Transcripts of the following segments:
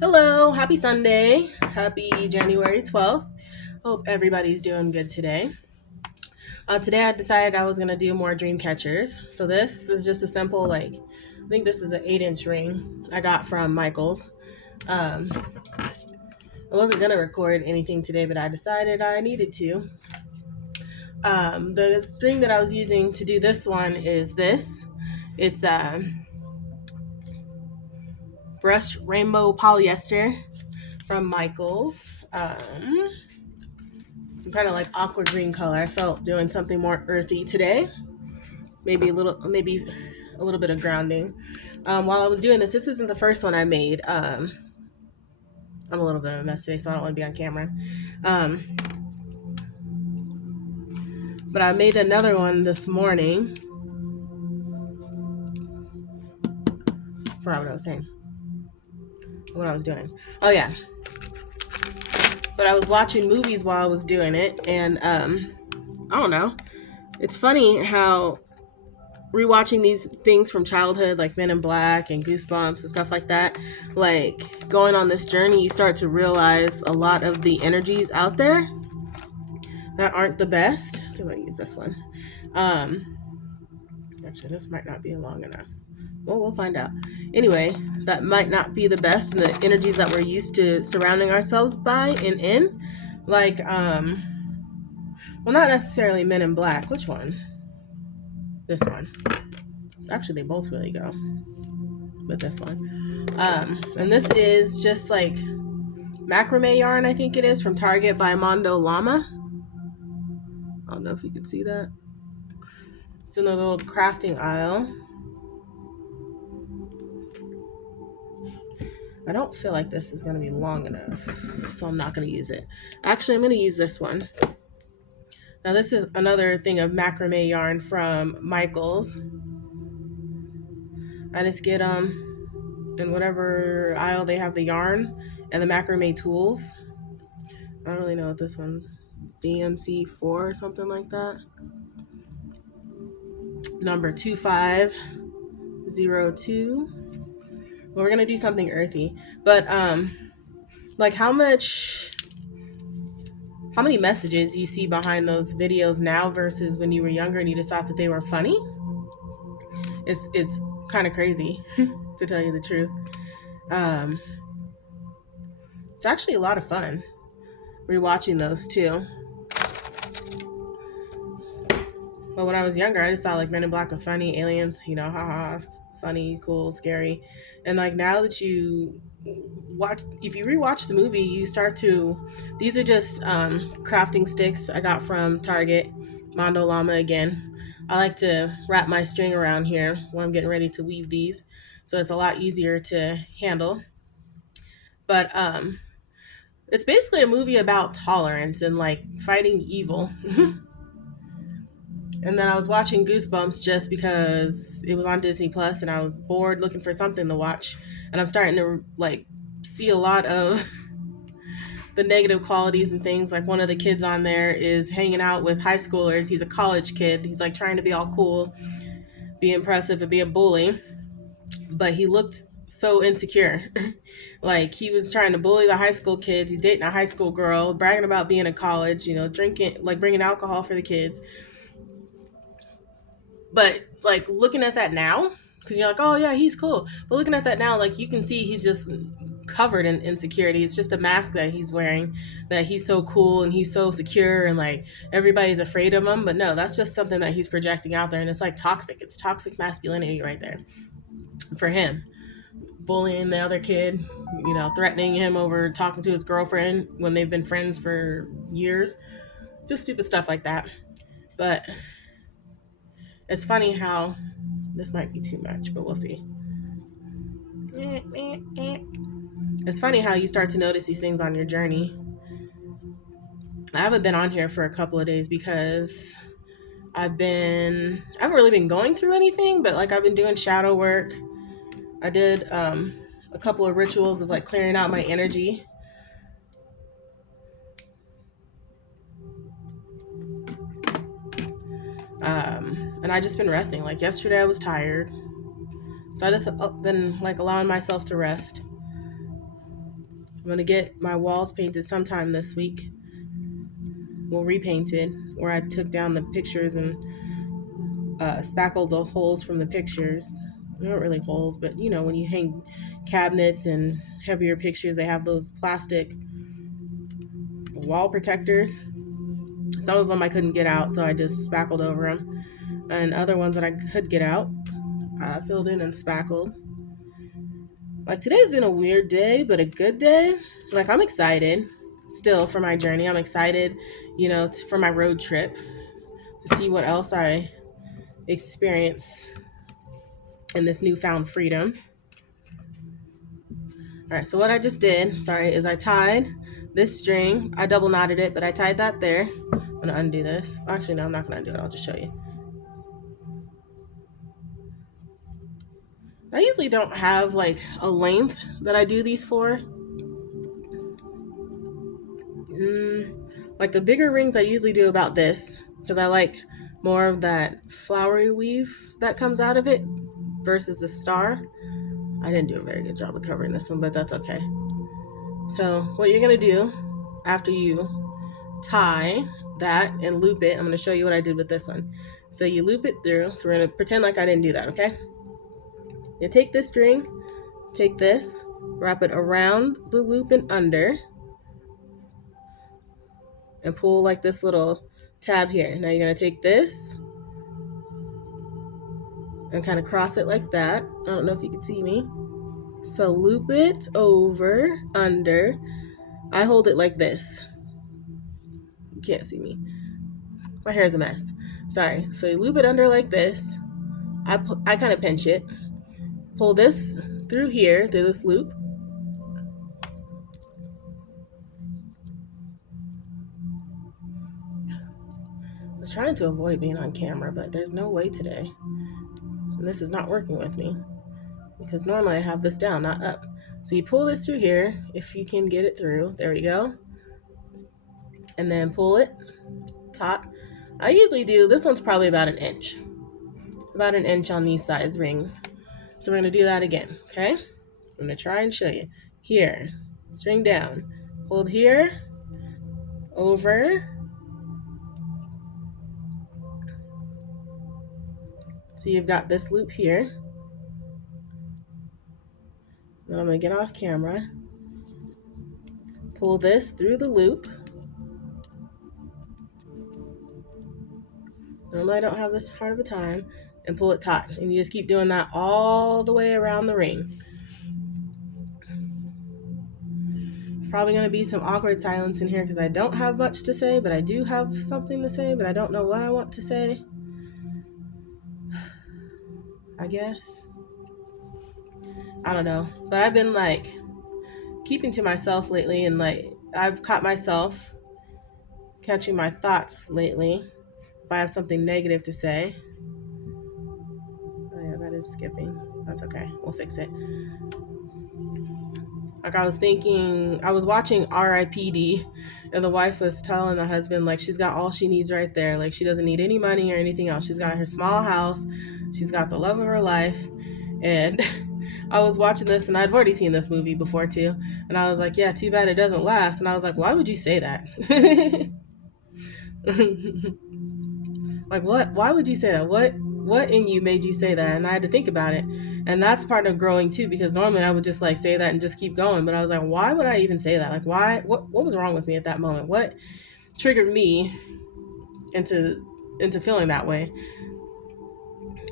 Hello, happy Sunday. Happy January 12th. Hope everybody's doing good today. Today I decided I was going to do more dream catchers. So this is just a simple, I think this is an 8-inch ring I got from Michaels. Um, I wasn't going to record anything today, but I decided I needed to. The string that I was using to do this one is this. It's brushed rainbow polyester from Michaels. Some kind of like aqua green color. I felt doing something more earthy today. Maybe a little bit of grounding. While I was doing this isn't the first one I made. I'm a little bit of a mess today, so I don't want to be on camera. Um, but I made another one this morning. Forgot what I was saying. What I was doing. Oh yeah. But I was watching movies while I was doing it, and I don't know. It's funny how rewatching these things from childhood like Men in Black and Goosebumps and stuff like that, like going on this journey, you start to realize a lot of the energies out there that aren't the best. I'm gonna use this one. Actually, this might not be long enough. Well, we'll find out. Anyway, that might not be the best, and the energies that we're used to surrounding ourselves by and in, like well, not necessarily Men in Black. Which one? This one. Actually, they both really go with this one. And this is just like macrame yarn, I think it is, from Target by Mondo Llama. I don't know if you can see that. It's in the little crafting aisle. I don't feel like this is going to be long enough, so I'm not going to use it. Actually, I'm going to use this one. Now, this is another thing of macrame yarn from Michaels. I just get in whatever aisle they have the yarn and the macrame tools. I don't really know what this one, DMC4 or something like that. Number 2502. Well, we're gonna do something earthy, but like how many messages you see behind those videos now versus when you were younger and you just thought that they were funny is kind of crazy to tell you the truth. Um, it's actually a lot of fun rewatching those too. But when I was younger, I just thought like Men in Black was funny, aliens, haha, funny, cool, scary. And like now that you watch, if you rewatch the movie, you start to, these are just crafting sticks I got from Target, Mondo Llama again. I like to wrap my string around here when I'm getting ready to weave these, so it's a lot easier to handle. But it's basically a movie about tolerance and like fighting evil. And then I was watching Goosebumps just because it was on Disney Plus and I was bored looking for something to watch. And I'm starting to like see a lot of the negative qualities and things. Like one of the kids on there is hanging out with high schoolers. He's a college kid. He's like trying to be all cool, be impressive, and be a bully. But he looked so insecure. Like he was trying to bully the high school kids. He's dating a high school girl, bragging about being in college, drinking, like bringing alcohol for the kids. But like looking at that now, because you're like, oh yeah, he's cool. But looking at that now, like you can see he's just covered in insecurity. It's just a mask that he's wearing, that he's so cool and he's so secure and like everybody's afraid of him. But no, that's just something that he's projecting out there, and it's like toxic. It's toxic masculinity right there for him. Bullying the other kid, threatening him over talking to his girlfriend when they've been friends for years. Just stupid stuff like that. But it's funny how this might be too much, but we'll see. It's funny how you start to notice these things on your journey. I haven't been on here for a couple of days because I haven't really been going through anything, but like I've been doing shadow work. I did a couple of rituals of like clearing out my energy. And I just been resting. Like yesterday I was tired. So I just been like allowing myself to rest. I'm going to get my walls painted sometime this week. Well, repainted, where I took down the pictures and spackled the holes from the pictures. Not really holes, but you know, when you hang cabinets and heavier pictures, they have those plastic wall protectors. Some of them I couldn't get out, so I just spackled over them. And other ones that I could get out, I filled in and spackled. Like today's been a weird day, but a good day. Like I'm excited still for my journey. I'm excited, you know, for my road trip to see what else I experience in this newfound freedom. All right, so what I just did, sorry, is I tied this string. I double knotted it, but I tied that there. I'm gonna undo this. Actually, no, I'm not gonna undo it. I'll just show you. I usually don't have like a length that I do these for. Like the bigger rings, I usually do about this because I like more of that flowery weave that comes out of it versus the star. I didn't do a very good job of covering this one, but that's okay. So what you're gonna do after you tie that and loop it, I'm gonna show you what I did with this one. So you loop it through. So we're gonna pretend like I didn't do that, okay? You take this string, take this, wrap it around the loop and under, and pull like this little tab here. Now you're gonna take this and kind of cross it like that. I don't know if you can see me. So loop it over, under. I hold it like this. You can't see me. My hair is a mess. Sorry. So you loop it under like this. I kind of pinch it. Pull this through here, through this loop. I was trying to avoid being on camera, but there's no way today. And this is not working with me because normally I have this down, not up. So you pull this through here, if you can get it through. There we go. And then pull it taut. I usually do, this one's probably about an inch on these size rings. So we're gonna do that again, okay? I'm gonna try and show you. Here, string down, hold here, over. So you've got this loop here. Then I'm gonna get off camera, pull this through the loop. Normally I don't have this hard of a time, and pull it taut. And you just keep doing that all the way around the ring. It's probably gonna be some awkward silence in here because I don't have much to say, but I do have something to say, but I don't know what I want to say. I guess. I don't know. But I've been like keeping to myself lately, and like I've caught myself catching my thoughts lately if I have something negative to say. Oh yeah, that is skipping. That's okay. We'll fix it. Like I was watching R.I.P.D. and the wife was telling the husband like she's got all she needs right there. Like she doesn't need any money or anything else. She's got her small house. She's got the love of her life. And I was watching this, and I'd already seen this movie before too. And I was like, yeah, too bad it doesn't last. And I was like, why would you say that? Like, what? Why would you say that? What in you made you say that? And I had to think about it. And that's part of growing too, because normally I would just like say that and just keep going. But I was like, why would I even say that? Like, why? What was wrong with me at that moment? What triggered me into feeling that way?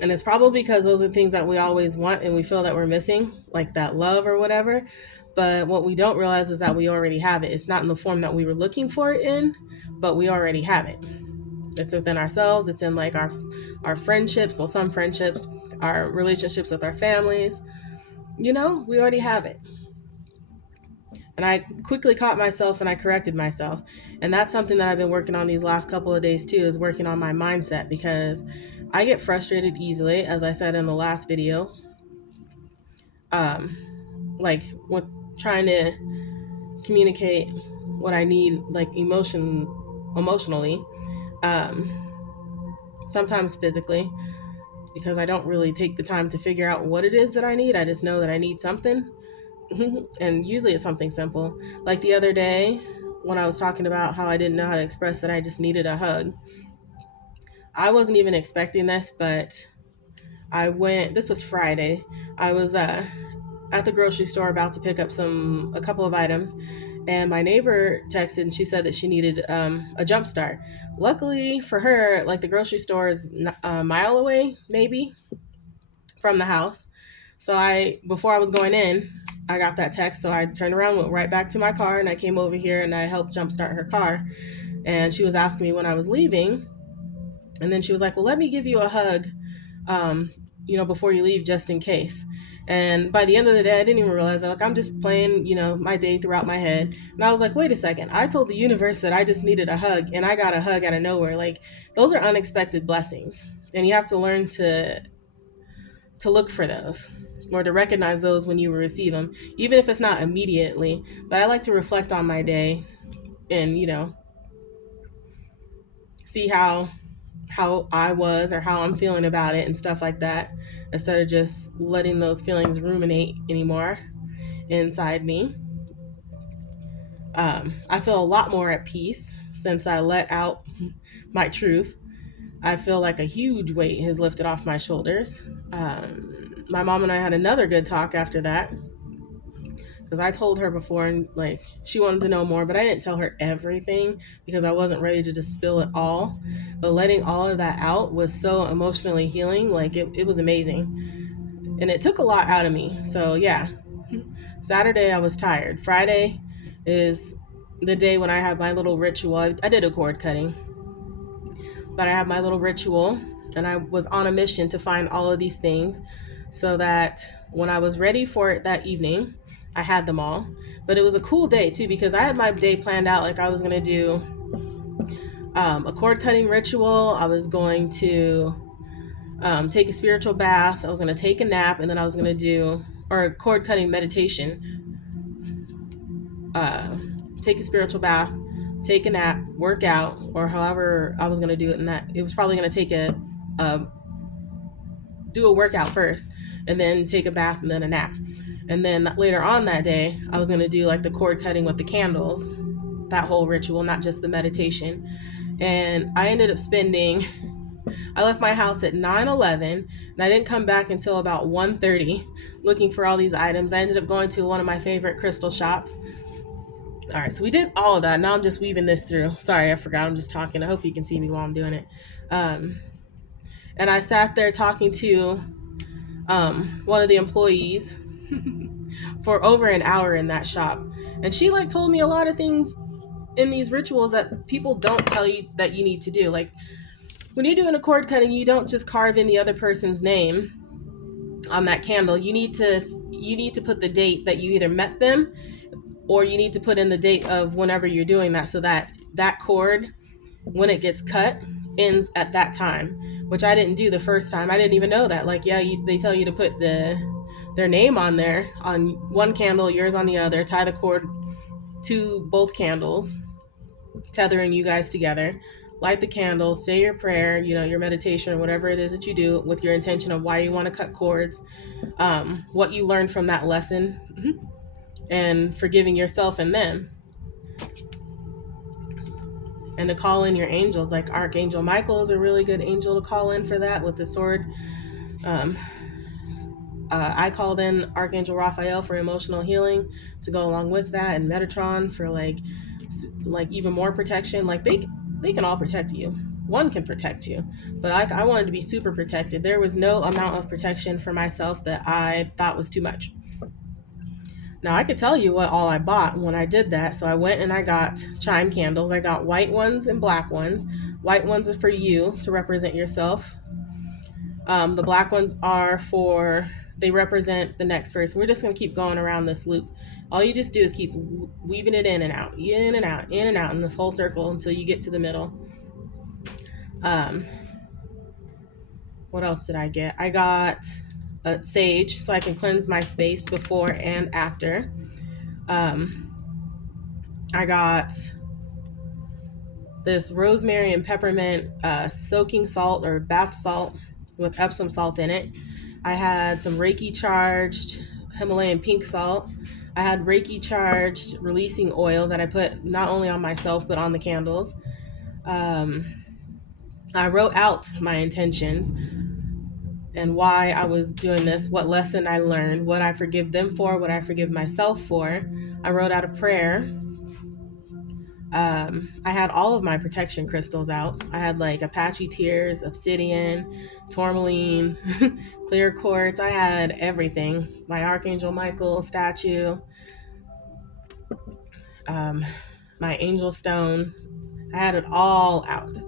And it's probably because those are things that we always want and we feel that we're missing, like that love or whatever. But what we don't realize is that we already have it. It's not in the form that we were looking for it in, but we already have it. It's within ourselves. It's in like our friendships, well, some friendships, our relationships with our families. You know, we already have it. And I quickly caught myself and I corrected myself. And that's something that I've been working on these last couple of days too, is working on my mindset, because I get frustrated easily, as I said in the last video. Like with trying to communicate what I need, like emotionally, sometimes physically, because I don't really take the time to figure out what it is that I need. I just know that I need something. And usually it's something simple. Like the other day when I was talking about how I didn't know how to express that I just needed a hug, I wasn't even expecting this, but this was Friday. I was at the grocery store about to pick up a couple of items, and my neighbor texted and she said that she needed a jump start. Luckily for her, like the grocery store is a mile away, maybe, from the house. So before I was going in, I got that text. So I turned around, went right back to my car, and I came over here and I helped jumpstart her car. And she was asking me when I was leaving, and then she was like, "Well, let me give you a hug, um, before you leave, just in case." And by the end of the day, I didn't even realize that. Like I'm just playing, my day throughout my head, and I was like, "Wait a second! I told the universe that I just needed a hug, and I got a hug out of nowhere." Like those are unexpected blessings, and you have to learn to look for those or to recognize those when you receive them, even if it's not immediately. But I like to reflect on my day and see how I was or how I'm feeling about it and stuff like that, instead of just letting those feelings ruminate anymore inside me. I feel a lot more at peace since I let out my truth. I feel like a huge weight has lifted off my shoulders. My mom and I had another good talk after that, because I told her before and like she wanted to know more, but I didn't tell her everything because I wasn't ready to just spill it all. But letting all of that out was so emotionally healing. Like it was amazing. And it took a lot out of me. So yeah, Saturday I was tired. Friday is the day when I had my little ritual. I did a cord cutting, but I had my little ritual and I was on a mission to find all of these things so that when I was ready for it that evening, I had them all. But it was a cool day too because I had my day planned out. Like I was going to do a cord cutting ritual. I was going to take a spiritual bath. I was going to take a nap, and then I was going to do or a cord cutting meditation. Take a spiritual bath, take a nap, work out, or however I was going to do it. And that it was probably going to take do a workout first, and then take a bath, and then a nap. And then later on that day, I was going to do like the cord cutting with the candles, that whole ritual, not just the meditation. And I ended up I left my house at 9:11, and I didn't come back until about 1:30 looking for all these items. I ended up going to one of my favorite crystal shops. All right, so we did all of that. Now I'm just weaving this through. Sorry, I forgot. I'm just talking. I hope you can see me while I'm doing it. Um, and I sat there talking to one of the employees for over an hour in that shop, and she like told me a lot of things in these rituals that people don't tell you that you need to do. Like when you're doing a cord cutting, you don't just carve in the other person's name on that candle. You need to put the date that you either met them, or you need to put in the date of whenever you're doing that, so that that cord, when it gets cut, ends at that time, which I didn't do the first time. I didn't even know that. Like, yeah, they tell you to put their name on there on one candle, yours on the other, tie the cord to both candles, tethering you guys together, light the candles, say your prayer, your meditation or whatever it is that you do with your intention of why you want to cut cords, what you learned from that lesson, and forgiving yourself and them. And to call in your angels, like Archangel Michael is a really good angel to call in for that with the sword. Um, I called in Archangel Raphael for emotional healing to go along with that, and Metatron for like even more protection. Like they can all protect you. One can protect you, but I wanted to be super protected. There was no amount of protection for myself that I thought was too much. Now I could tell you what all I bought when I did that. So I went and I got chime candles. I got white ones and black ones. White ones are for you to represent yourself. The black ones they represent the next person. We're just going to keep going around this loop. All you just do is keep weaving it in and out, in and out, in and out in this whole circle until you get to the middle. What else did I get? I got a sage so I can cleanse my space before and after. I got this rosemary and peppermint soaking salt or bath salt with Epsom salt in it. I had some Reiki charged Himalayan pink salt. I had Reiki charged releasing oil that I put not only on myself but on the candles. Um, I wrote out my intentions and why I was doing this, what lesson I learned, what I forgive them for, what I forgive myself for. I wrote out a prayer. I had all of my protection crystals out. I had like Apache tears, obsidian, tourmaline, clear quartz. I had everything. My Archangel Michael statue, um, my angel stone. I had it all out.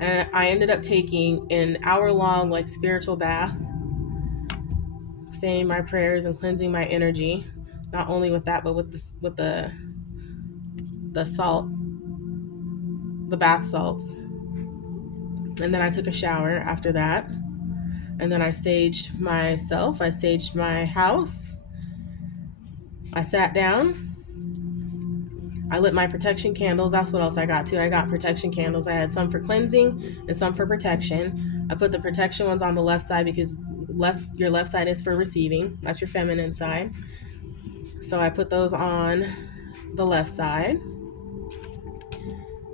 And I ended up taking an hour-long like spiritual bath, saying my prayers and cleansing my energy. Not only with that, but with the salt, the bath salts. And then I took a shower after that. And then I saged myself. I saged my house. I sat down. I lit my protection candles. That's what else I got too. I got protection candles. I had some for cleansing and some for protection. I put the protection ones on the left side because your left side is for receiving. That's your feminine side. So I put those on the left side.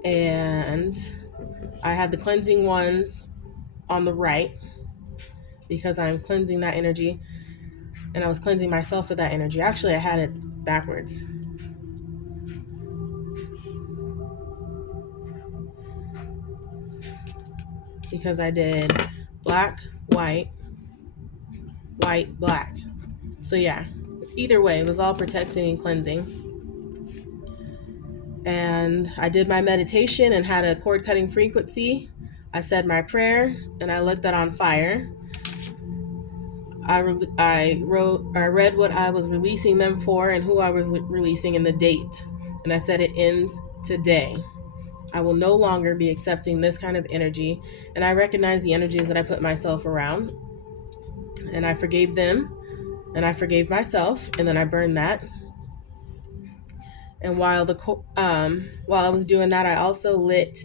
And I had the cleansing ones on the right because I'm cleansing that energy. And I was cleansing myself with that energy. Actually, I had it backwards. Because I did black, white, white, black. So yeah, either way, it was all protecting and cleansing. And I did my meditation and had a cord cutting frequency. I said my prayer and I lit that on fire. I read what I was releasing them for and who I was releasing and the date. And I said it ends today. I will no longer be accepting this kind of energy. And I recognize the energies that I put myself around. And I forgave them. And I forgave myself. And then I burned that. And while I was doing that, I also lit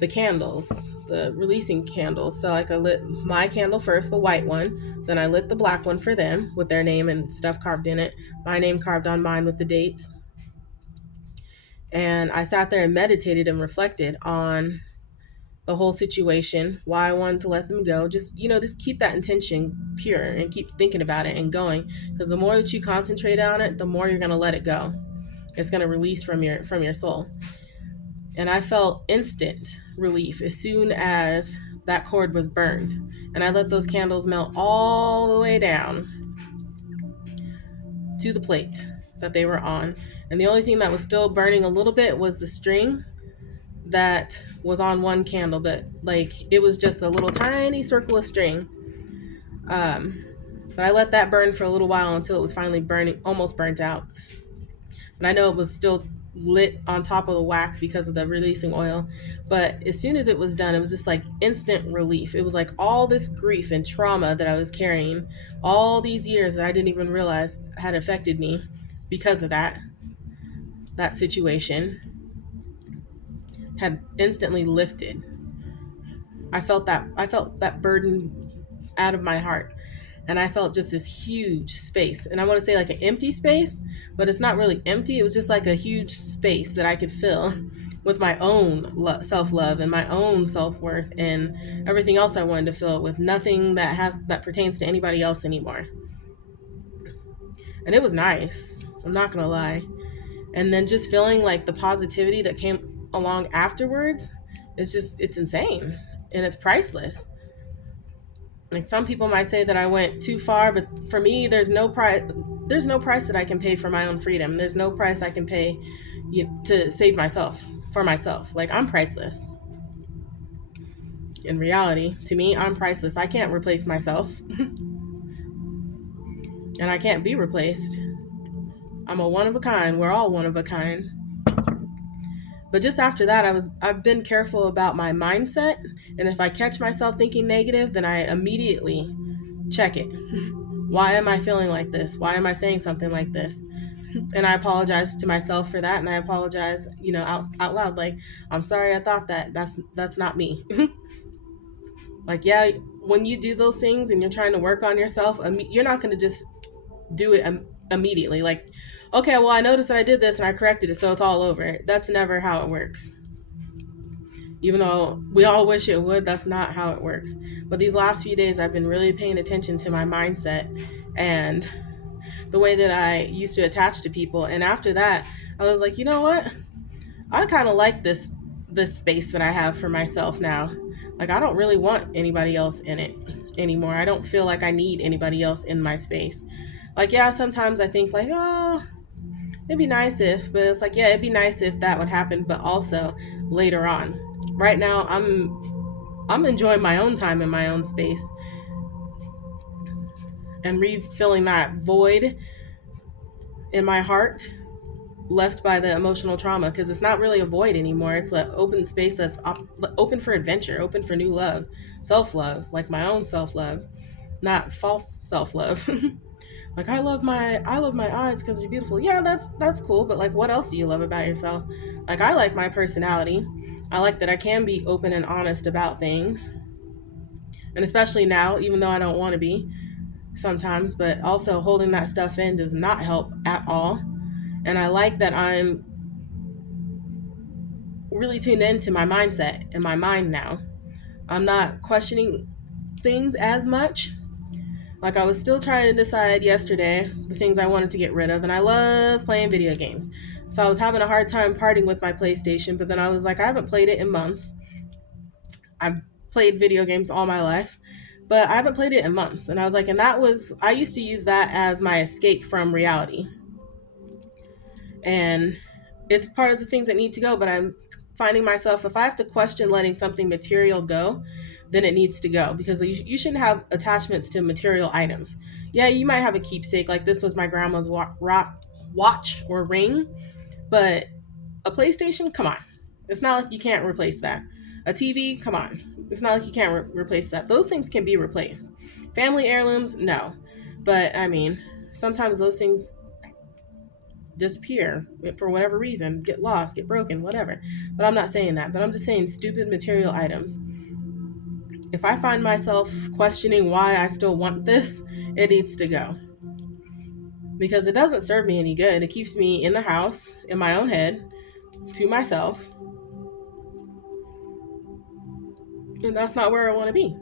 the candles, the releasing candles. So like I lit my candle first, the white one. Then I lit the black one for them with their name and stuff carved in it. My name carved on mine with the dates. And I sat there and meditated and reflected on the whole situation, why I wanted to let them go. Just keep that intention pure and keep thinking about it and going. Because the more that you concentrate on it, the more you're going to let it go. It's going to release from your soul. And I felt instant relief as soon as that cord was burned. And I let those candles melt all the way down to the plate that they were on. And the only thing that was still burning a little bit was the string that was on one candle, but like it was just a little tiny circle of string. But I let that burn for a little while until it was finally burning, almost burnt out. But I know it was still lit on top of the wax because of the releasing oil. But as soon as it was done, it was just like instant relief. It was like all this grief and trauma that I was carrying all these years that I didn't even realize had affected me because of that situation had instantly lifted. I felt that burden out of my heart. And I felt just this huge space. And I want to say like an empty space, but it's not really empty. It was just like a huge space that I could fill with my own self-love and my own self-worth and everything else I wanted to fill with, nothing that pertains to anybody else anymore. And it was nice. I'm not going to lie. And then just feeling like the positivity that came along afterwards, it's insane and it's priceless. Like some people might say that I went too far, but for me, there's no price that I can pay for my own freedom. There's no price I can pay to save myself, for myself. Like I'm priceless. In reality, to me, I'm priceless. I can't replace myself. And I can't be replaced. I'm a one of a kind. We're all one of a kind. But just after that, I've been careful about my mindset. And if I catch myself thinking negative, then I immediately check it. Why am I feeling like this? Why am I saying something like this? And I apologize to myself for that. And I apologize, out loud. Like, I'm sorry I thought that. That's not me. Like, yeah, when you do those things and you're trying to work on yourself, you're not going to just do it immediately. Like, okay, well, I noticed that I did this and I corrected it, so it's all over. That's never how it works. Even though we all wish it would, that's not how it works. But these last few days, I've been really paying attention to my mindset and the way that I used to attach to people. And after that, I was like, you know what? I kind of like this space that I have for myself now. Like, I don't really want anybody else in it anymore. I don't feel like I need anybody else in my space. Like, yeah, sometimes I think like, oh, it'd be nice if, but it's like, yeah, it'd be nice if that would happen, but also later on. Right now, I'm enjoying my own time in my own space and refilling that void in my heart left by the emotional trauma, because it's not really a void anymore. It's an open space that's open for adventure, open for new love, self-love, like my own self-love, not false self-love. Like, I love my eyes because they're beautiful. Yeah, that's cool, but like, what else do you love about yourself? Like, I like my personality. I like that I can be open and honest about things, and especially now, even though I don't want to be sometimes, but also holding that stuff in does not help at all. And I like that I'm really tuned into my mindset and my mind now. I'm not questioning things as much. Like, I was still trying to decide yesterday the things I wanted to get rid of, and I love playing video games. So I was having a hard time parting with my PlayStation, but then I was like, I haven't played it in months. I've played video games all my life, but I haven't played it in months. And I was like, and I used to use that as my escape from reality. And it's part of the things that need to go, but I'm finding myself, if I have to question letting something material go, then it needs to go, because you shouldn't have attachments to material items. Yeah, you might have a keepsake, like this was my grandma's watch or ring, but a PlayStation, come on. It's not like you can't replace that. A TV, come on. It's not like you can't replace that. Those things can be replaced. Family heirlooms, no. But I mean, sometimes those things disappear for whatever reason, get lost, get broken, whatever. But I'm not saying that. But I'm just saying stupid material items. If I find myself questioning why I still want this, it needs to go. Because it doesn't serve me any good. It keeps me in the house, in my own head, to myself. And that's not where I want to be.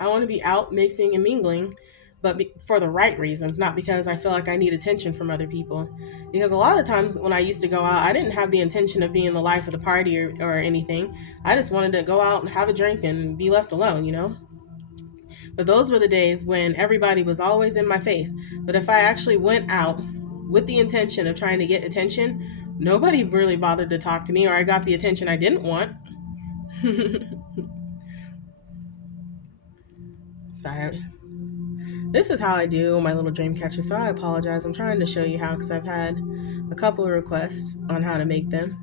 I want to be out mixing and mingling, but for the right reasons, not because I feel like I need attention from other people. Because a lot of times when I used to go out, I didn't have the intention of being the life of the party or anything. I just wanted to go out and have a drink and be left alone, you know? But those were the days when everybody was always in my face. But if I actually went out with the intention of trying to get attention, nobody really bothered to talk to me, or I got the attention I didn't want. Sorry. This is how I do my little dream catcher, so I apologize. I'm trying to show you how, because I've had a couple of requests on how to make them.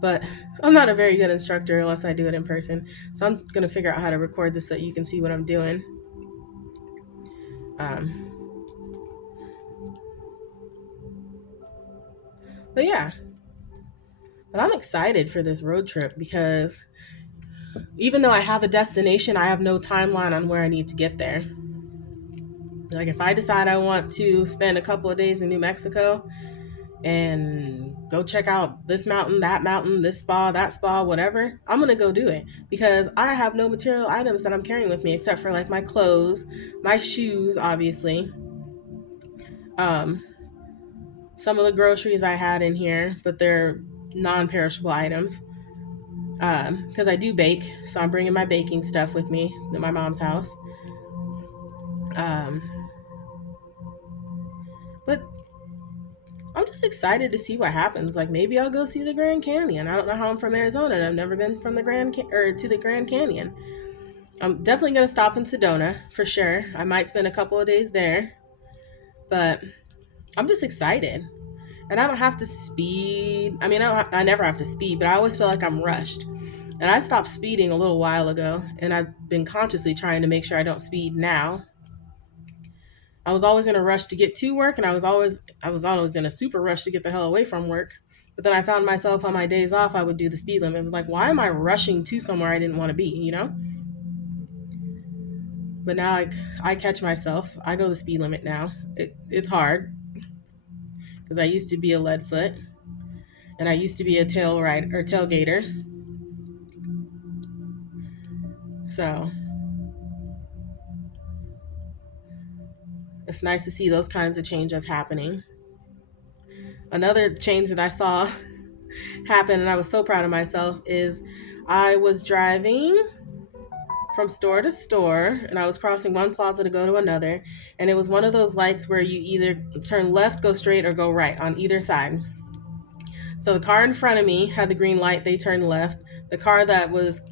But I'm not a very good instructor unless I do it in person. So I'm going to figure out how to record this so that you can see what I'm doing. Um, but yeah. But I'm excited for this road trip, because even though I have a destination, I have no timeline on where I need to get there. Like, if I decide I want to spend a couple of days in New Mexico and go check out this mountain, this spa, that spa, whatever, I'm going to go do it, because I have no material items that I'm carrying with me except for like my clothes, my shoes, obviously. Um, some of the groceries I had in here, but they're non-perishable items. Because I do bake, so I'm bringing my baking stuff with me to my mom's house. Um, but I'm just excited to see what happens. Like, maybe I'll go see the Grand Canyon. I don't know how I'm from Arizona, and I've never been from the to the Grand Canyon. I'm definitely gonna stop in Sedona for sure. I might spend a couple of days there, but I'm just excited, and I don't have to speed. I mean, I never have to speed, but I always feel like I'm rushed. And I stopped speeding a little while ago, and I've been consciously trying to make sure I don't speed now. I was always in a rush to get to work, and I was always in a super rush to get the hell away from work. But then I found myself on my days off, I would do the speed limit. Like, why am I rushing to somewhere I didn't want to be, you know? But now I catch myself. I go the speed limit now. It's hard because I used to be a lead foot and I used to be a tailgater. So it's nice to see those kinds of changes happening. Another change that I saw happen, and I was so proud of myself, is I was driving from store to store and I was crossing one plaza to go to another. And it was one of those lights where you either turn left, go straight, or go right on either side. So the car in front of me had the green light, they turned left. The car that was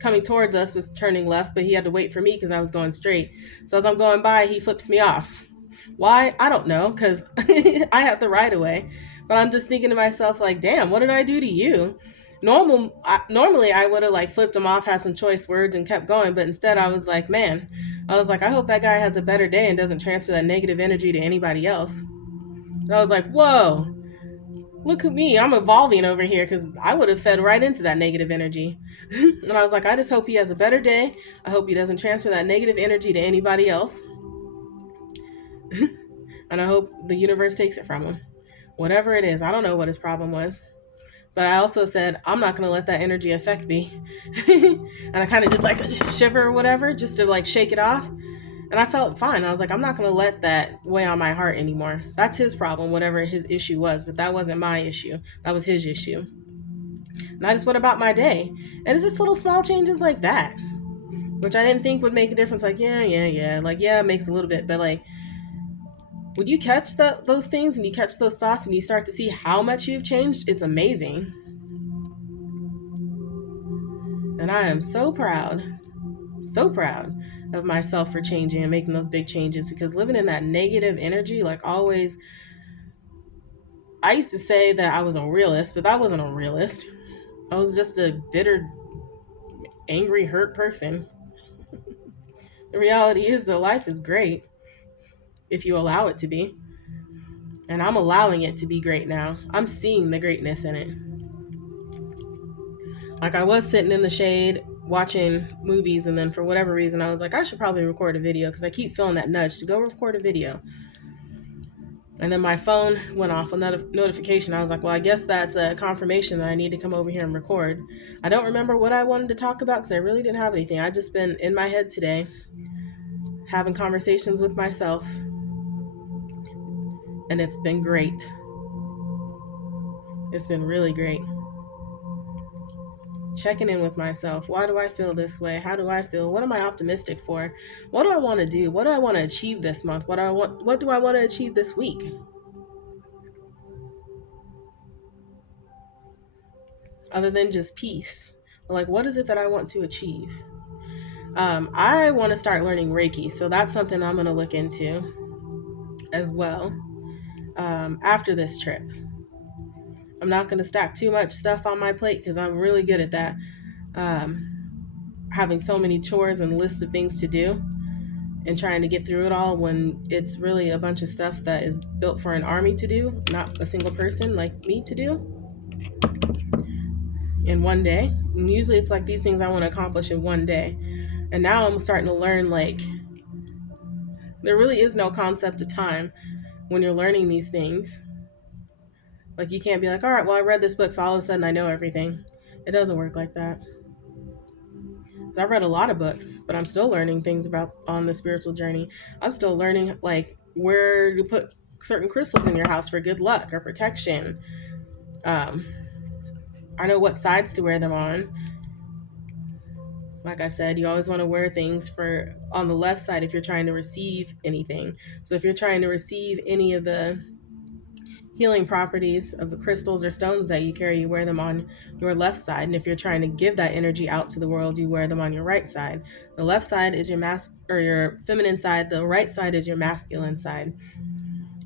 coming towards us was turning left, but he had to wait for me because I was going straight. So as I'm going by, he flips me off. Why? I don't know, because I have the right of way. But I'm just thinking to myself, like, damn, what did I do to you? Normally I would have like flipped him off, had some choice words, and kept going. But instead, I was like, man, I was like, I hope that guy has a better day and doesn't transfer that negative energy to anybody else. And I was like, whoa, look at me, I'm evolving over here because I would have fed right into that negative energy. And I was like, I just hope he has a better day. I hope he doesn't transfer that negative energy to anybody else. And I hope the universe takes it from him. Whatever it is, I don't know what his problem was. But I also said, I'm not going to let that energy affect me. And I kind of did like a shiver or whatever just to like shake it off. And I felt fine. I was like, I'm not going to let that weigh on my heart anymore. That's his problem, whatever his issue was. But that wasn't my issue. That was his issue. And I just went about my day. And it's just little small changes like that, which I didn't think would make a difference. Like, yeah. Like, yeah, it makes a little bit. But like, when you catch those things and you catch those thoughts and you start to see how much you've changed, it's amazing. And I am so proud of myself for changing and making those big changes, because living in that negative energy, like always, I used to say that I was a realist, but I wasn't a realist. I was just a bitter, angry, hurt person. The reality is that life is great if you allow it to be. And I'm allowing it to be great now. I'm seeing the greatness in it. Like, I was sitting in the shade watching movies, and then for whatever reason I was like, I should probably record a video because I keep feeling that nudge to go record a video. And then my phone went off a notification. I was like, well, I guess that's a confirmation that I need to come over here and record. I don't remember what I wanted to talk about because I really didn't have anything. I just been in my head today having conversations with myself, and it's been great. It's been really great. Checking in with myself. Why do I feel this way? How do I feel? What am I optimistic for? What do I want to do? What do I want to achieve this month? What do I want to achieve this week? Other than just peace. Like, what is it that I want to achieve? I want to start learning Reiki, so that's something I'm going to look into as well after this trip. I'm not going to stack too much stuff on my plate because I'm really good at that. Having so many chores and lists of things to do and trying to get through it all when it's really a bunch of stuff that is built for an army to do, not a single person like me to do in one day. And usually it's like these things I want to accomplish in one day. And now I'm starting to learn, like, there really is no concept of time when you're learning these things. Like, you can't be like, all right, well, I read this book, so all of a sudden I know everything. It doesn't work like that. So I've read a lot of books, but I'm still learning things about on the spiritual journey. I'm still learning, like, where to put certain crystals in your house for good luck or protection. I know what sides to wear them on. Like I said, you always want to wear things for on the left side if you're trying to receive anything. So if you're trying to receive any of the healing properties of the crystals or stones that you carry, you wear them on your left side. And if you're trying to give that energy out to the world, you wear them on your right side. The left side is your feminine side. The right side is your masculine side.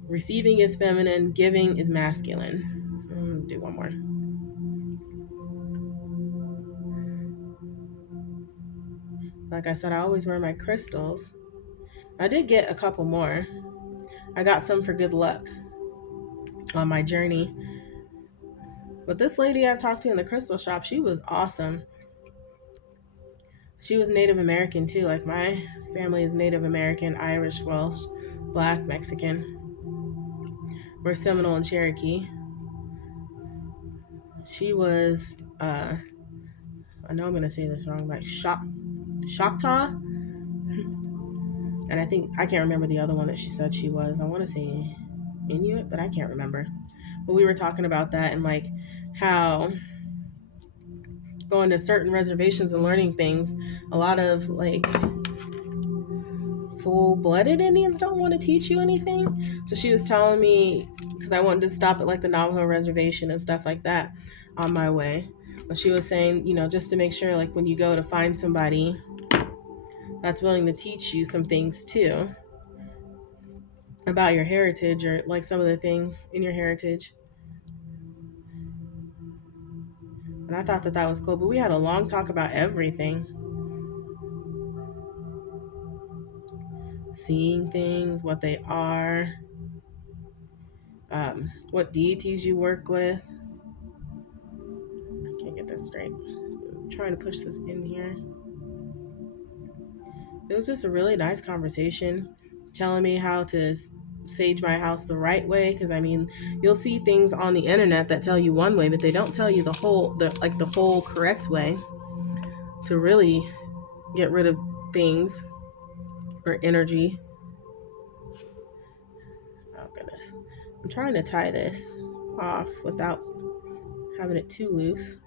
Receiving is feminine, giving is masculine. I'm gonna do one more. Like I said, I always wear my crystals. I did get a couple more. I got some for good luck on my journey. But this lady I talked to in the crystal shop, she was awesome. She was Native American too. Like my family is Native American, Irish, Welsh, Black, Mexican. We're Seminole and Cherokee. She was, I know I'm going to say this wrong, like Choctaw. And I think, I can't remember the other one that she said she was. I want to say Inuit, but I can't remember. But we were talking about that and like how going to certain reservations and learning things, a lot of like full-blooded Indians don't want to teach you anything. So she was telling me, because I wanted to stop at like the Navajo reservation and stuff like that on my way. But she was saying, just to make sure, like when you go to find somebody that's willing to teach you some things too about your heritage, or like some of the things in your heritage. And I thought that that was cool. But we had a long talk about everything. Seeing things, what they are, what deities you work with. I can't get that straight. I'm trying to push this in here. It was just a really nice conversation, telling me how to sage my house the right way. Because I mean, you'll see things on the internet that tell you one way, but they don't tell you the whole correct way to really get rid of things or energy. Oh goodness, I'm trying to tie this off without having it too loose.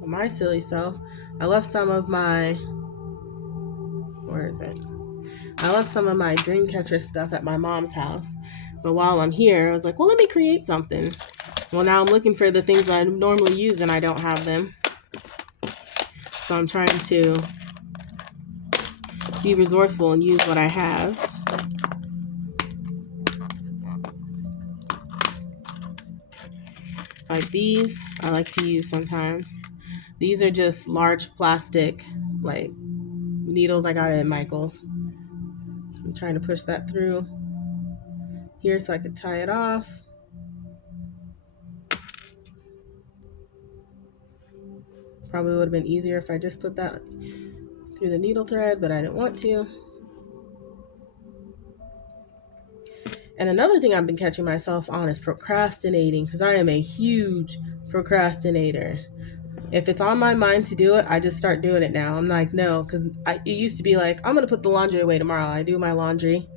But my silly self, I left some of my, where is it? I left some of my Dreamcatcher stuff at my mom's house. But while I'm here, I was like, well, let me create something. Well, now I'm looking for the things that I normally use and I don't have them. So I'm trying to be resourceful and use what I have. Like these, I like to use sometimes. These are just large plastic, like, needles I got at Michael's. I'm trying to push that through here so I could tie it off. Probably would have been easier if I just put that through the needle thread, but I didn't want to. And another thing I've been catching myself on is procrastinating, because I am a huge procrastinator. If it's on my mind to do it, I just start doing it now. I'm like, no, because it used to be like, I'm going to put the laundry away tomorrow. I do my laundry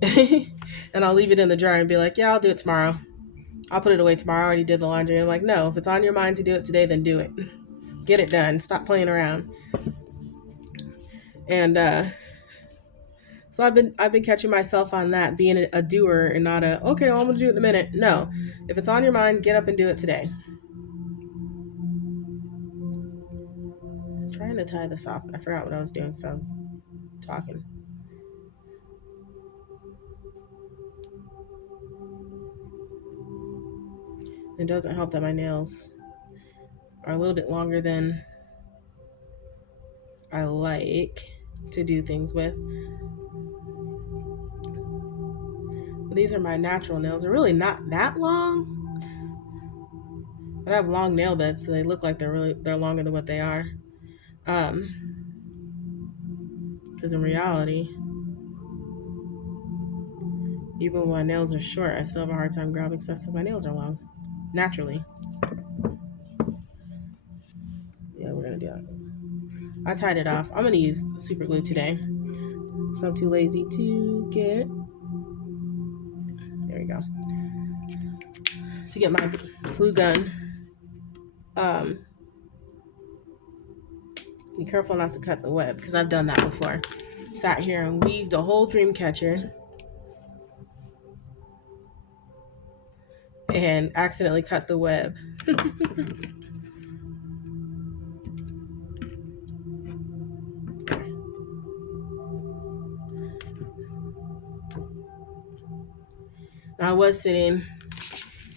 and I'll leave it in the dryer and be like, yeah, I'll do it tomorrow. I'll put it away tomorrow. I already did the laundry. And I'm like, no, if it's on your mind to do it today, then do it. Get it done. Stop playing around. And so I've been catching myself on that, being a doer and not a, okay, well, I'm going to do it in a minute. No, if it's on your mind, get up and do it today. I'm trying to tie this off. I forgot what I was doing because I was talking. It doesn't help that my nails are a little bit longer than I like to do things with. But these are my natural nails. They're really not that long. But I have long nail beds, so they look like they're longer than what they are. Because in reality, even when my nails are short, I still have a hard time grabbing stuff because my nails are long, naturally. Yeah, we're gonna do that. I tied it off. I'm gonna use super glue today, so I'm too lazy to get. There we go. To get my glue gun. Be careful not to cut the web, because I've done that before. Sat here and weaved a whole dream catcher and accidentally cut the web. I was sitting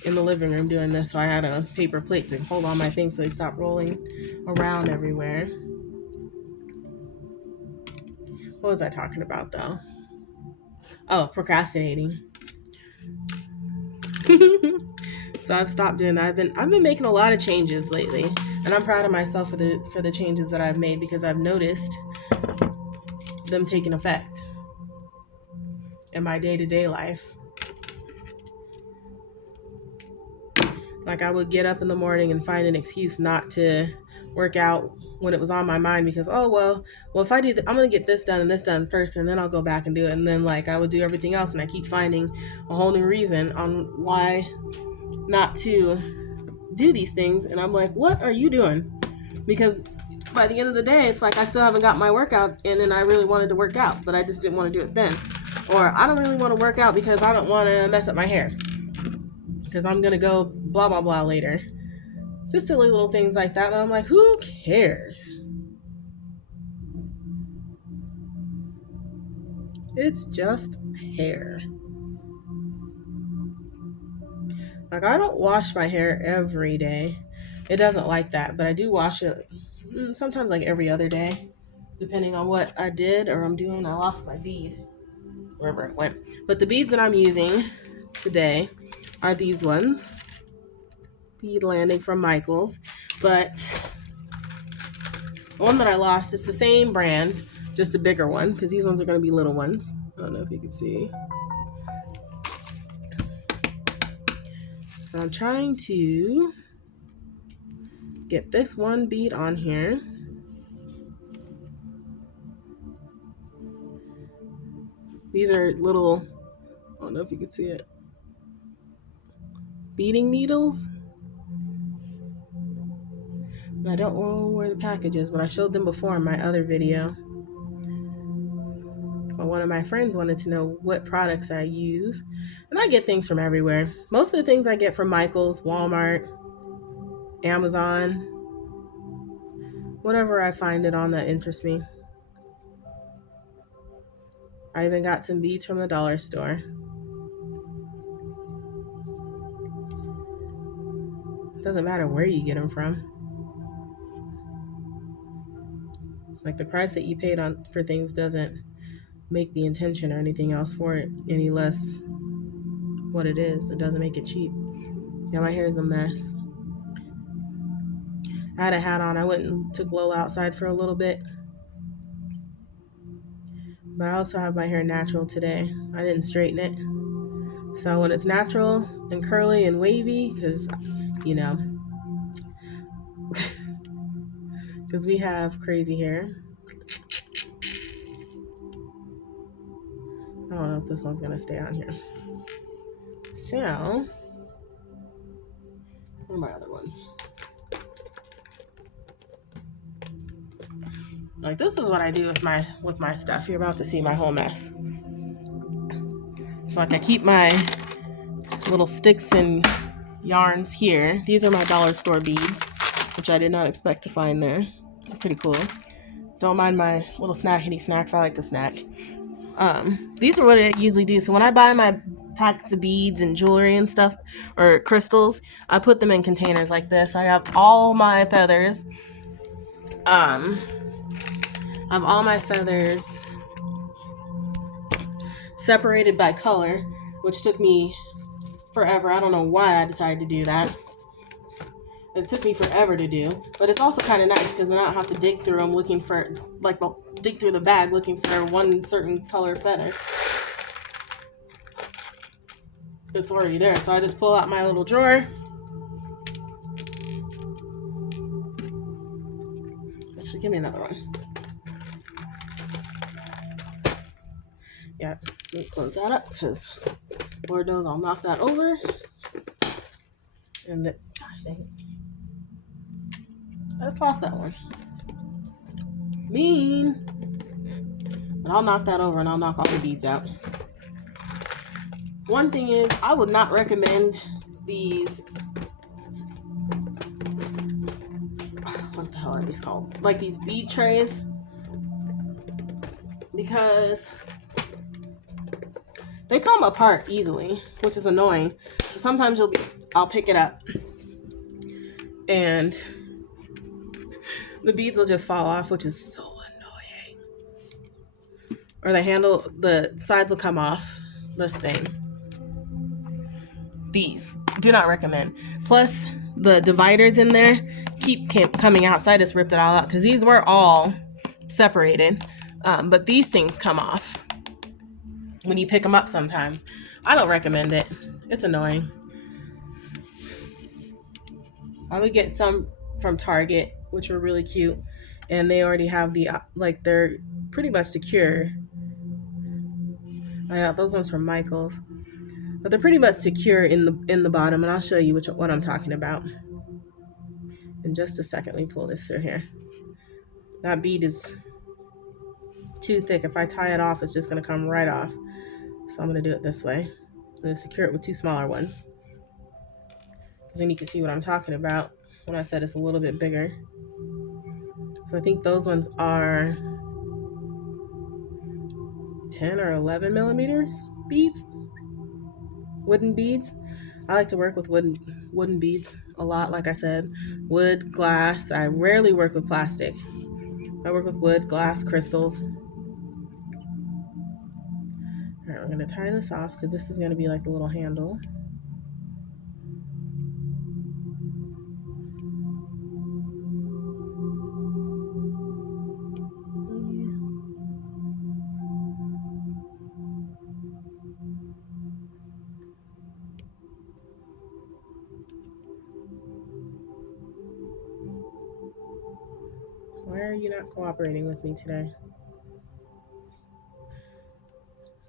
in the living room doing this, so I had a paper plate to hold on my things so they stop rolling around everywhere. What was I talking about though? Oh, procrastinating. So I've stopped doing that. I've been making a lot of changes lately, and I'm proud of myself for the changes that I've made, because I've noticed them taking effect in my day-to-day life. Like, I would get up in the morning and find an excuse not to work out when it was on my mind, because, oh, well, if I do, I'm going to get this done and this done first, and then I'll go back and do it. And then, like, I would do everything else, and I keep finding a whole new reason on why not to do these things. And I'm like, what are you doing? Because by the end of the day, it's like I still haven't got my workout in, and I really wanted to work out, but I just didn't want to do it then. Or I don't really want to work out because I don't want to mess up my hair, because I'm going to go blah, blah, blah later. Just silly little things like that. But I'm like, who cares? It's just hair. Like, I don't wash my hair every day. It doesn't like that, but I do wash it sometimes like every other day, depending on what I did or I'm doing. I lost my bead wherever it went. But the beads that I'm using today are these ones. Bead Landing from Michaels. But the one that I lost is the same brand, just a bigger one, because these ones are going to be little ones. I don't know if you can see. And I'm trying to get this one bead on here. These are little, I don't know if you can see it, beading needles. And I don't know where the package is, but I showed them before in my other video. But one of my friends wanted to know what products I use. And I get things from everywhere. Most of the things I get from Michaels, Walmart, Amazon, whatever I find it on that interests me. I even got some beads from the dollar store. It doesn't matter where you get them from. Like, the price that you paid for things doesn't make the intention or anything else for it any less what it is. It doesn't make it cheap. Yeah, my hair is a mess. I had a hat on. I went and took Lola outside for a little bit. But I also have my hair natural today. I didn't straighten it. So when it's natural and curly and wavy, because, you know, because we have crazy hair. I don't know if this one's going to stay on here. So, what are my other ones? Like, this is what I do with my stuff. You're about to see my whole mess. So, like, I keep my little sticks and yarns here. These are my dollar store beads, which I did not expect to find there. They're pretty cool. Don't mind my little snackety snacks. I like to snack. These are what I usually do. So when I buy my packets of beads and jewelry and stuff, or crystals, I put them in containers like this. I have all my feathers. I have all my feathers separated by color, which took me forever. I don't know why I decided to do that. It took me forever to do, but it's also kind of nice because then I don't have to dig through them looking for, like, dig through the bag looking for one certain color feather. It's already there, so I just pull out my little drawer. Actually, give me another one. Yeah, let me close that up because Lord knows I'll knock that over. And then, gosh dang it. I just lost that one. Mean. And I'll knock that over and I'll knock all the beads out. One thing is, I would not recommend these. What the hell are these called? Like these bead trays. Because they come apart easily, which is annoying. So sometimes I'll pick it up and the beads will just fall off, which is so annoying. Or the sides will come off. This thing. These. Do not recommend. Plus, the dividers in there keep coming out, so I just ripped it all out because these were all separated. But these things come off when you pick them up sometimes. I don't recommend it. It's annoying. I would get some from Target, which were really cute, and they already have the like they're pretty much secure. I got those ones from Michaels, but they're pretty much secure in the bottom, and I'll show you what I'm talking about in just a second. Let me pull this through here. That bead is too thick. If I tie it off, it's just going to come right off. So I'm going to do it this way. I'm going to secure it with two smaller ones, because then you can see what I'm talking about when I said it's a little bit bigger. So I think those ones are 10 or 11 millimeter beads, wooden beads. I like to work with wooden beads a lot. Like I said, wood, glass. I rarely work with plastic. I work with wood, glass, crystals. All right, we're going to tie this off because this is going to be like a little handle. Why are you not cooperating with me today?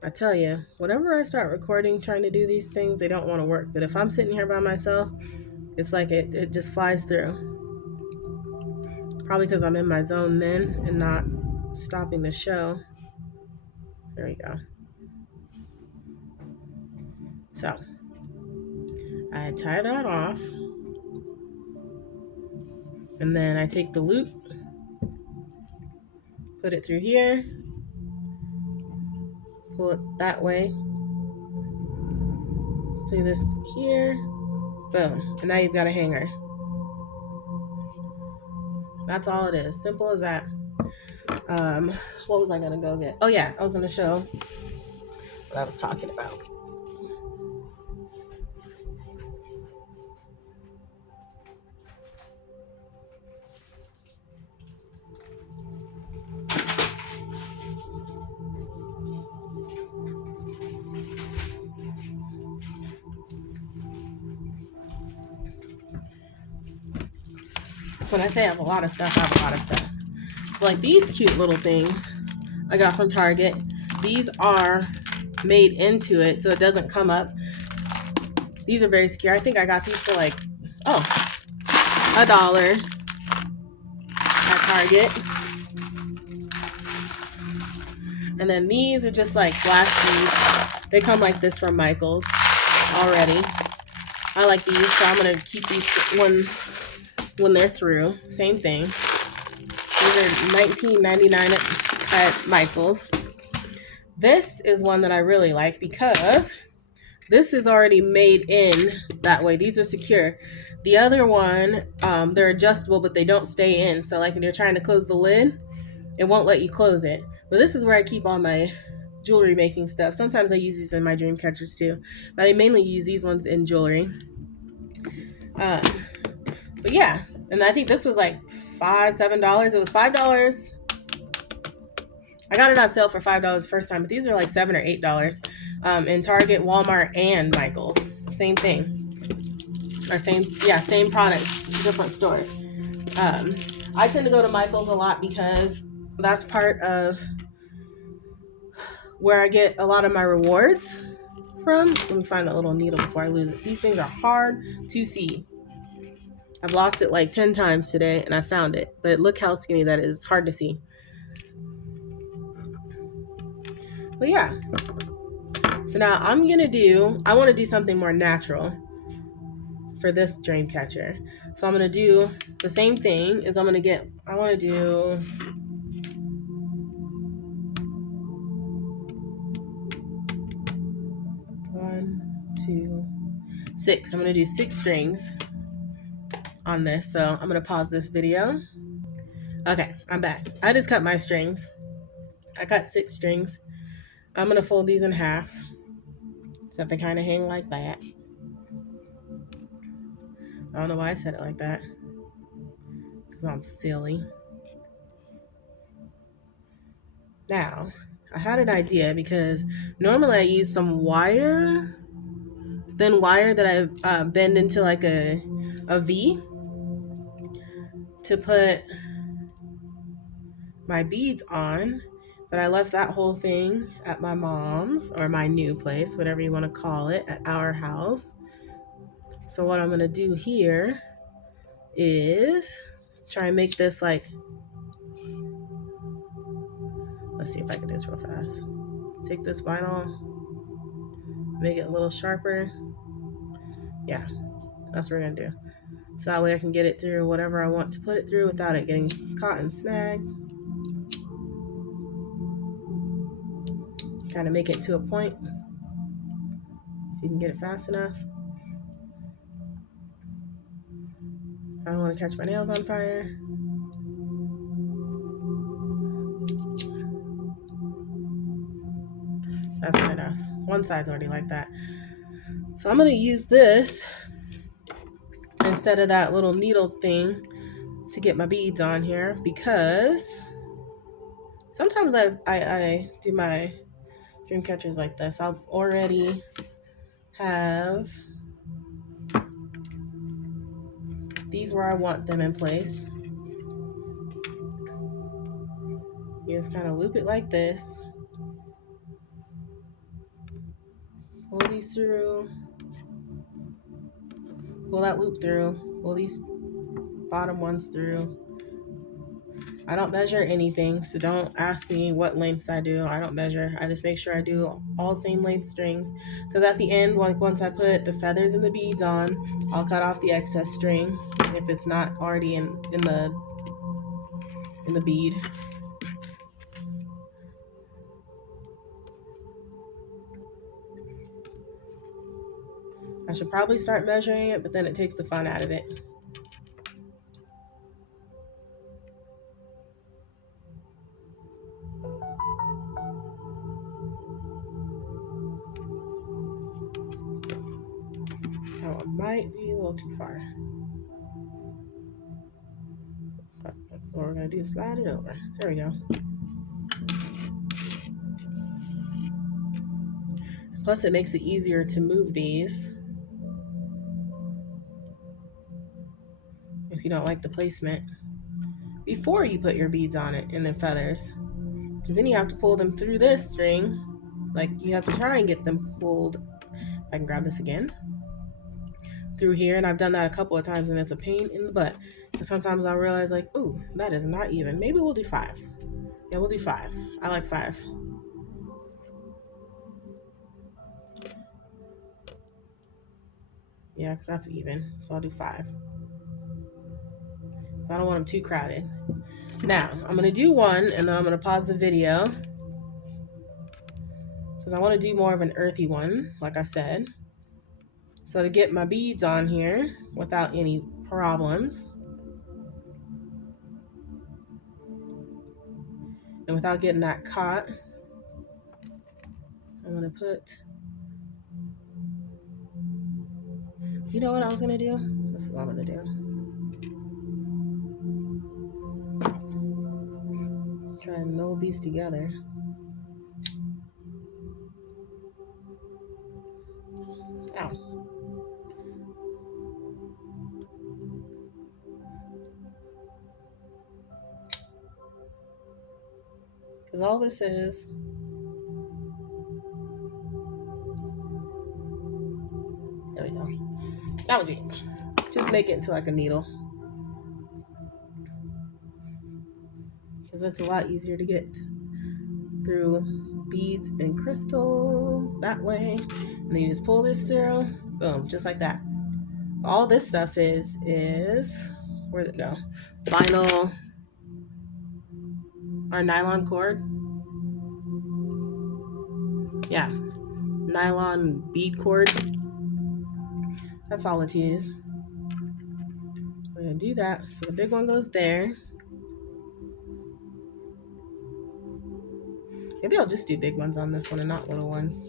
I tell you, whenever I start recording, trying to do these things, they don't want to work. But if I'm sitting here by myself, it's like it just flies through. Probably because I'm in my zone then and not stopping the show. There we go. So I tie that off. And then I take the loop, put it through here, pull it that way, through this here, boom. And now you've got a hanger. That's all it is. Simple as that. What was I gonna go get? Oh yeah, I was gonna show what I was talking about. When I say I have a lot of stuff, I have a lot of stuff. So like these cute little things I got from Target. These are made into it so it doesn't come up. These are very secure. I think I got these for like, $1 at Target. And then these are just like glass beads. They come like this from Michaels already. I like these, so I'm going to keep these when they're through. Same thing. These are $19.99 at Michaels. This is one that I really like because this is already made in that way. These are secure. The other one, they're adjustable, but they don't stay in. So like when you're trying to close the lid, it won't let you close it. But this is where I keep all my jewelry making stuff. Sometimes I use these in my dream catchers too, but I mainly use these ones in jewelry. But yeah, and I think this was like $7. It was $5. I got it on sale for $5 first time, but these are like $7 or $8 in Target, Walmart, and Michaels. Same thing, or same product, different stores. I tend to go to Michaels a lot because that's part of where I get a lot of my rewards from. Let me find that little needle before I lose it. These things are hard to see. I've lost it like 10 times today and I found it, but look how skinny that is. Hard to see. But yeah. So now I want to do something more natural for this dream catcher. So I'm going to do the same thing I want to do 1, 2, 6. I'm going to do 6 strings on this. So I'm going to pause this video. Okay, I'm back. I just cut my strings. I cut 6 strings. I'm going to fold these in half so they kind of hang like that. I don't know why I said it like that. Because I'm silly. Now, I had an idea because normally I use some wire, thin wire that I bend into like a V to put my beads on, but I left that whole thing at my mom's or my new place, whatever you want to call it, at our house. So what I'm going to do here is try and make this like, let's see if I can do this real fast. Take this vinyl, make it a little sharper. Yeah, that's what we're going to do. So that way I can get it through whatever I want to put it through without it getting caught and snagged. Kind of make it to a point if you can get it fast enough. I don't want to catch my nails on fire. That's good enough. One side's already like that. So I'm going to use this instead of that little needle thing to get my beads on here, because sometimes I do my dream catchers like this. I'll already have these where I want them in place. You just kind of loop it like this. Pull these through. Pull that loop through. Pull these bottom ones through. I don't measure anything, so don't ask me what lengths I do. I don't measure. I just make sure I do all same length strings, because at the end, like once I put the feathers and the beads on, I'll cut off the excess string if it's not already in the bead. I should probably start measuring it, but then it takes the fun out of it. Oh, it might be a little too far. That's what we're going to do, slide it over. There we go. Plus, it makes it easier to move these if you don't like the placement before you put your beads on it and the feathers, because then you have to pull them through this string. Like, you have to try and get them pulled. I can grab this again through here, and I've done that a couple of times, and it's a pain in the butt, because sometimes I'll realize like, ooh, that is not even. Maybe we'll do 5. Yeah, we'll do 5. I like 5. Yeah, because that's even. So I'll do 5. I don't want them too crowded. Now, I'm going to do one, and then I'm going to pause the video, because I want to do more of an earthy one, like I said. So to get my beads on here without any problems, and without getting that caught, I'm going to put, you know what I was going to do? This is what I'm going to do. Try and mold these together. Ow. Because all this is, there we go. That would do. Just make it into like a needle, because that's a lot easier to get through beads and crystals that way. And then you just pull this through, boom, just like that. All this stuff is where'd it go? Vinyl or nylon cord. Yeah, nylon bead cord. That's all it is. We're gonna do that. So the big one goes there. Maybe I'll just do big ones on this one and not little ones.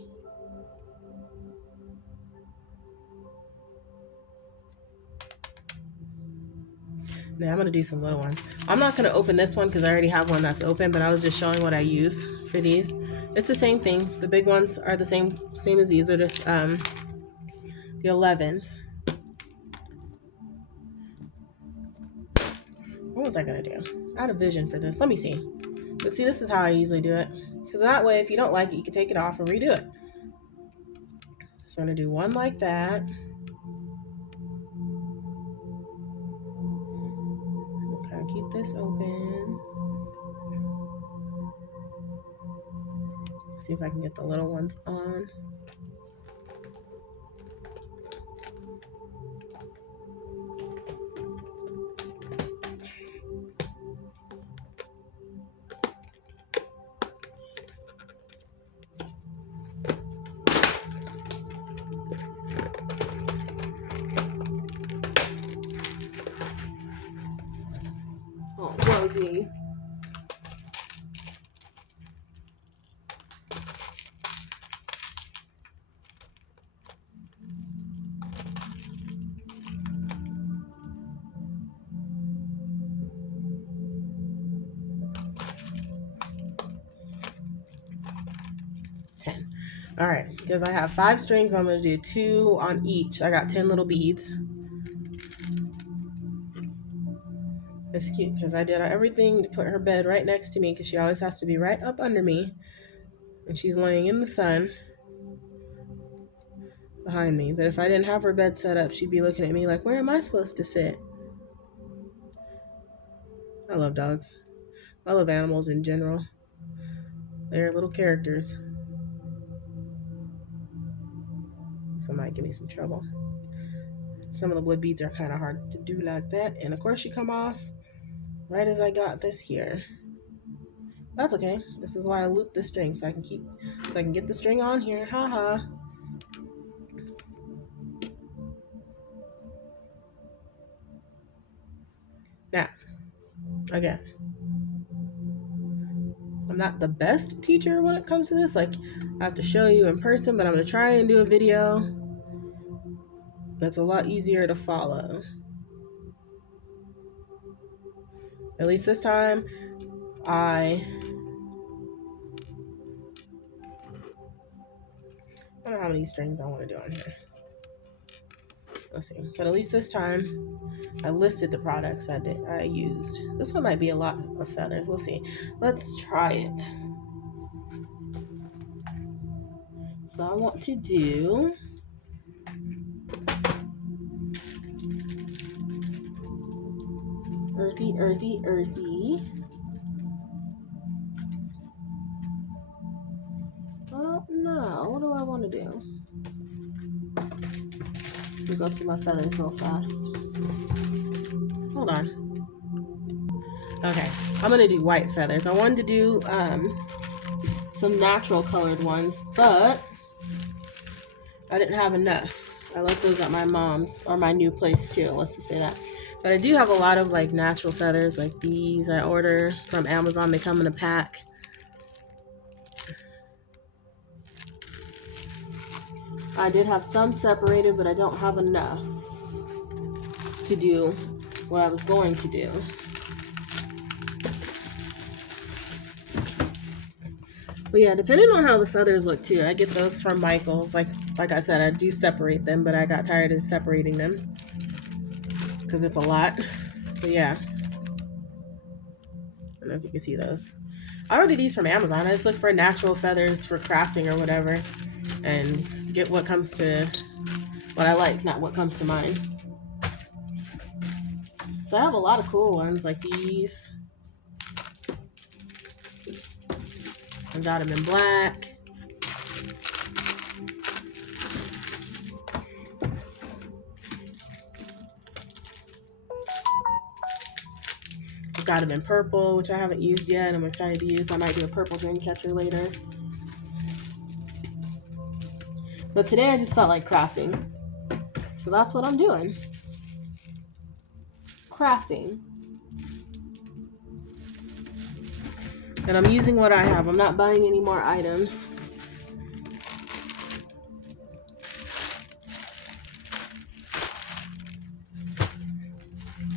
Yeah, I'm gonna do some little ones. I'm not gonna open this one because I already have one that's open, but I was just showing what I use for these. It's the same thing. The big ones are the same as these. They're just the 11s. What was I gonna do? I had a vision for this. Let me see. But see, this is how I usually do it. Because that way, if you don't like it, you can take it off and redo it. So I'm gonna do one like that. Okay, keep this open. See if I can get the little ones on. Oh, Josie. All right, because I have 5 strings, I'm going to do 2 on each. I got 10 little beads. It's cute because I did everything to put her bed right next to me because she always has to be right up under me. And she's laying in the sun behind me. But if I didn't have her bed set up, she'd be looking at me like, where am I supposed to sit? I love dogs. I love animals in general. They're little characters. So it might give me some trouble. Some of the wood beads are kind of hard to do like that. And of course you come off right as I got this here. That's okay. This is why I loop the string so I can get the string on here. Haha. Now, again, I'm not the best teacher when it comes to this. Like, I have to show you in person, but I'm going to try and do a video that's a lot easier to follow. At least this time, I don't know how many strings I want to do on here. Let's see. But at least this time, I listed the products I used. This one might be a lot of feathers. We'll see. Let's try it. So I want to do earthy, earthy, earthy. I don't know. What do I want to do? Let me go through my feathers real fast. Hold on. Okay, I'm gonna do white feathers. I wanted to do some natural colored ones, but I didn't have enough. I left those at my mom's, or my new place too, let's just say that. But I do have a lot of like natural feathers like these I order from Amazon. They come in a pack. I did have some separated, but I don't have enough to do what I was going to do. But yeah, depending on how the feathers look too, I get those from Michael's. Like I said, I do separate them, but I got tired of separating them because it's a lot. But yeah, I don't know if you can see those. I ordered these from Amazon. I just look for natural feathers for crafting or whatever and get what comes to what I like, not what comes to mind. So I have a lot of cool ones like these. I got them in black. I've got them in purple, which I haven't used yet. I'm excited to use. I might do a purple dream catcher later. But today I just felt like crafting. So that's what I'm doing. Crafting. And I'm using what I have. I'm not buying any more items.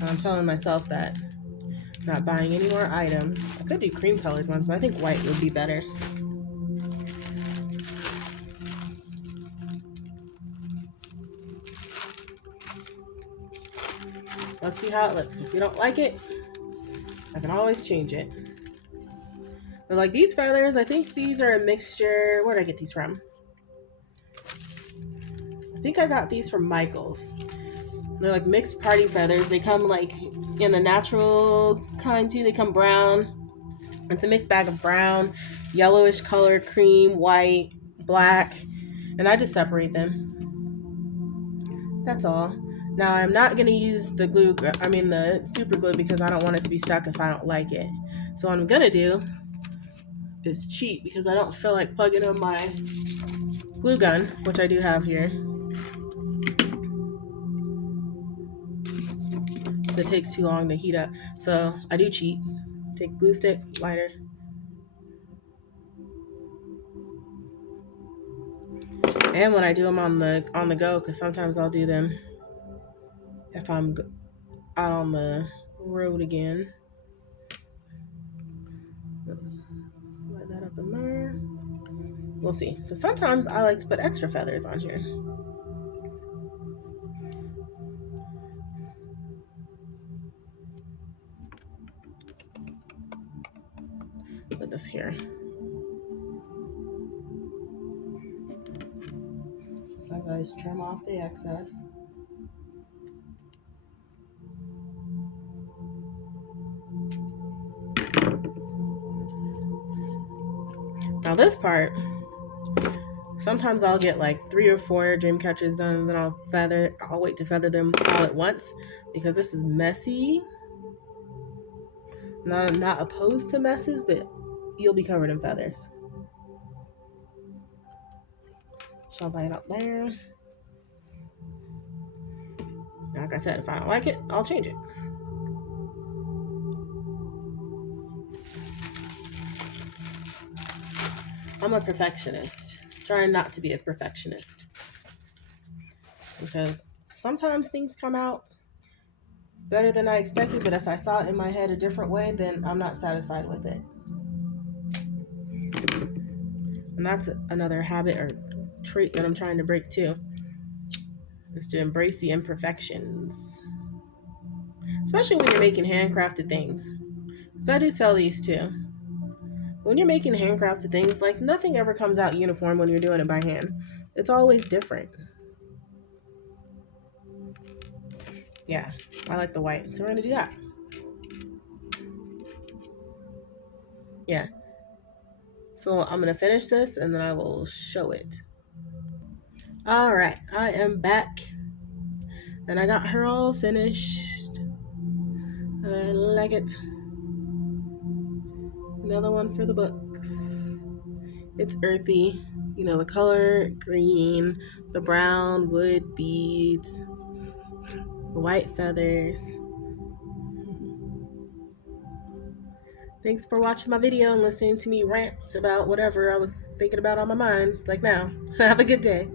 And I'm telling myself that. Not buying any more items. I could do cream colored ones, but I think white would be better. Let's see how it looks. If you don't like it, I can always change it. But like these feathers, I think these are a mixture. Where did I get these from? I think I got these from Michael's. They're like mixed party feathers. They come like in a natural kind too. They come brown. It's a mixed bag of brown, yellowish color, cream, white, black, and I just separate them. That's all. Now I'm not gonna use the the super glue because I don't want it to be stuck if I don't like it. So what I'm gonna do is cheat because I don't feel like plugging in my glue gun, which I do have here. It takes too long to heat up. So I do cheat. Take glue stick, lighter. And when I do them on the go, because sometimes I'll do them if I'm out on the road again. Slide that up in there. We'll see. Because sometimes I like to put extra feathers on here. Put this here. Sometimes I just trim off the excess. Now this part, sometimes I'll get like 3 or 4 dream catchers done, and then I'll wait to feather them all at once because this is messy. I'm not opposed to messes, but you'll be covered in feathers. So I'll lay it up there. Like I said, if I don't like it, I'll change it. I'm a perfectionist. Trying not to be a perfectionist. Because sometimes things come out better than I expected, but if I saw it in my head a different way, then I'm not satisfied with it. And that's another habit or trait that I'm trying to break too, is to embrace the imperfections. Especially when you're making handcrafted things. So I do sell these too. When you're making handcrafted things, like nothing ever comes out uniform when you're doing it by hand. It's always different. Yeah, I like the white, so we're gonna do that. Yeah. So I'm gonna finish this and then I will show it. All right, I am back and I got her all finished. I like it. Another one for the books. It's earthy. You know, the color, green, the brown wood beads, the white feathers. Thanks for watching my video and listening to me rant about whatever I was thinking about on my mind, like now. Have a good day.